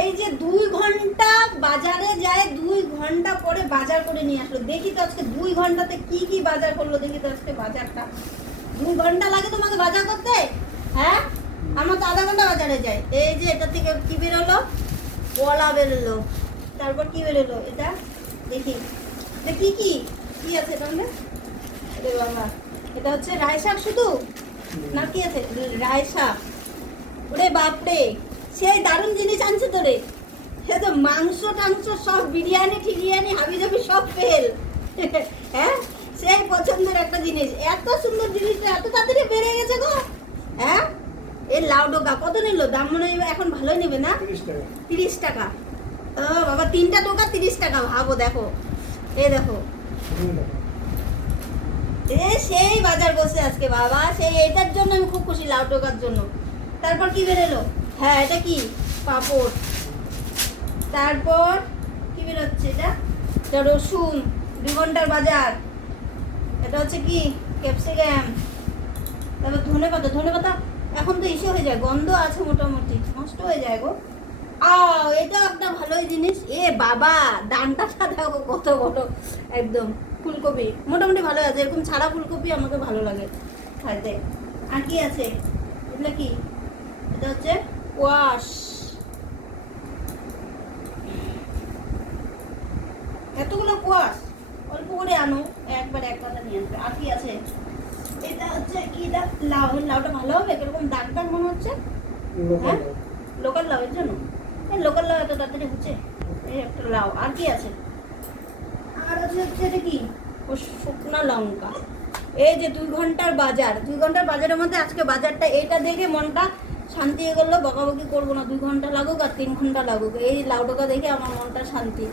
এই যে 2 ঘন্টা বাজারে যায়, 2 ঘন্টা পরে বাজার করে নিয়ে আসলো। দেখি তো আজকে 2 ঘন্টাতে কি কি বাজার করলো, দেখি তো আজকে বাজারটা। 2 ঘন্টা লাগে তোমাকে বাজার করতে? হ্যাঁ, আমার তো আধা ঘন্টা বাজারে যায়। এই যে এটা থেকে কি বেরোলো, কলা বেরোলো, তারপর কি বেরোলো এটা দেখি, কি কি কি আছে তাহলে? আরে বাবা, এটা হচ্ছে রায় শাক শুধু না কি আছে? রায় শাক। ওরে বাপরে, সেই দারুণ জিনিস আনছে তো রে। সে তো মাংস টাংস সব, বিরিয়ানি ঠিরিয়ানি হাবি জাবি সব ফেল। হ্যাঁ, সেই পছন্দের একটা জিনিস। এত সুন্দর জিনিসটা এত তাড়াতাড়ি বেড়ে গেছে গো। হ্যাঁ, এই লাউ ডোকা কত নিল? দাম মনে হয় এখন ভালোই নেবে না? 30 টাকা। ও বাবা, 3টা ডোকা 30 টাকা, ভাবো। দেখো, এই দেখো, এ সেই বাজার বসে আজকে বাবা, সেই এটার জন্য আমি খুব খুশি, লাউ ডোকার জন্য। তারপর কি বেরোলো? হ্যাঁ, এটা কি? পাপড়। তারপর কি বেরোচ্ছে? এটা রসুন, 2 ঘন্টার বাজার। এটা হচ্ছে কি? ক্যাপসিকাম। তারপর ধনে পাতা। ধনে পাতা এখন তো ইসে হয়ে যায়, গন্ধ আছে, মোটামুটি নষ্ট হয়ে যায় গো। এটা একটা ভালোই জিনিস। এ বাবা, ডানটাটা দেখো কত বড় একদম। ফুলকপি মোটামুটি ভালো আছে, এরকম ছাড়া ফুলকপি আমাকে ভালো লাগে খাইতে। আর কি আছে এগুলো? কি এটা হচ্ছে কোয়াশ। এতগুলো কোয়াশ অল্প করে আনো, একবার এক পাতা নিয়ে আসবে। আর কি আছে? এটা হচ্ছে কি? লাউ। লাউটা ভালো হবে, কিরকম দাগ দাগ মনে হচ্ছে। হ্যাঁ, লোকাল লাউ, এর জন্য। লোকাল লাউ এত তাড়াতাড়ি হচ্ছে? এই একটা লাউ। আর কি আছে? আর হচ্ছে এটা কি? ও শুকনো লঙ্কা। এই যে 2 ঘন্টার বাজার, 2 ঘন্টার বাজারের মধ্যে আজকে বাজারটা, এইটা দেখে মনটা শান্তি হয়ে গেলো। বকাবকি করবো না, 2 ঘন্টা লাগুক আর 3 ঘন্টা লাগুক, এই লাউ ডোকা দেখে আমার মনটা শান্তি।